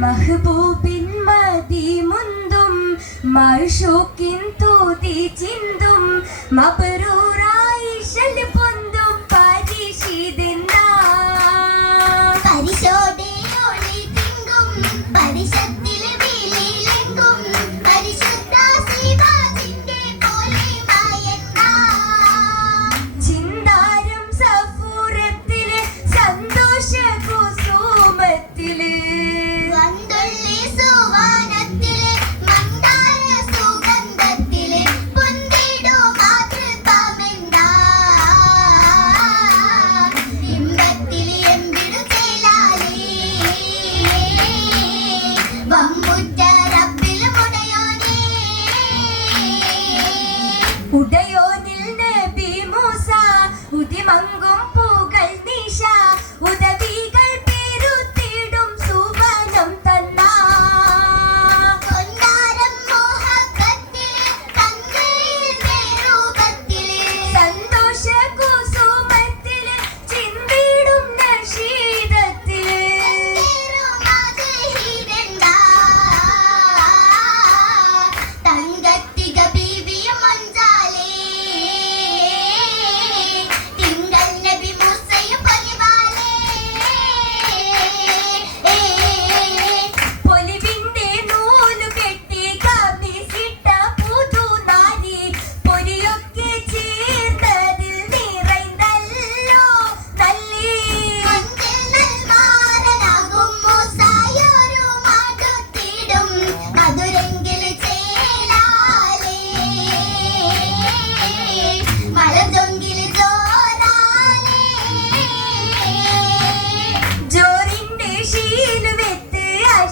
മഹബൂബിൻ മതി മുന്തും മർഷൂക്കിൻ തൂതി ചിന്തും മബറൂറായി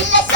Let's